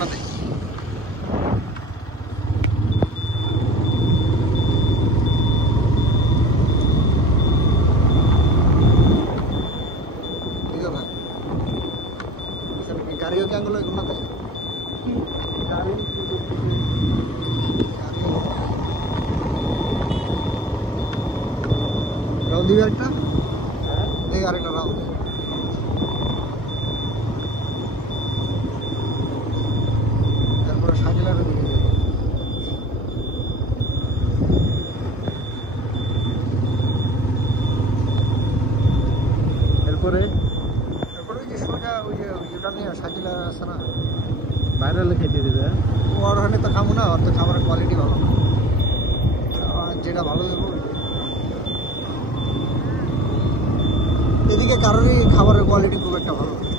কোনাতে। गाड़ियों क्या अंगुल घूमते राउंड दिवे একটা এই আরেকটা রাউন্ড তারপর সাইকেলের দিকে এরপরে ওই যে সোজা ওই যে এটা নিয়ে সাইকেলের আছে না ভাইরাল খেতে দেবে ওর ওখানে তো খাবো না ওর তো খাবারের কোয়ালিটি ভালো না যেটা ভালো দেবো এদিকে কারোরই খাবারের কোয়ালিটি খুব একটা ভালো না